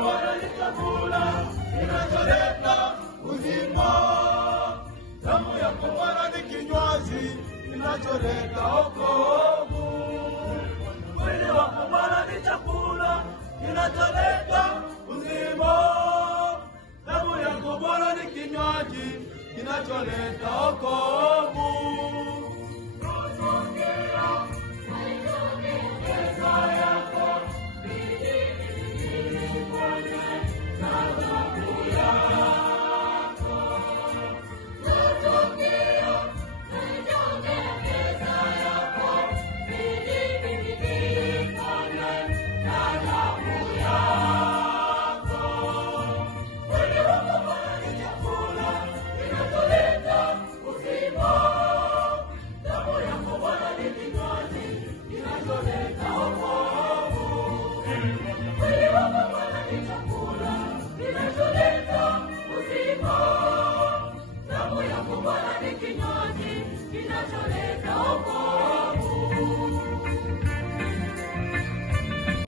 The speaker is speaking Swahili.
Bwana ni chakula kinacholeta uzima. Damu yako Bwana ni kinywaji kinacholeta wokovu. Mwili wako Bwana ni chakula kinacholeta uzima. Damu yako Bwana ni kinywaji kinacholeta wokovu.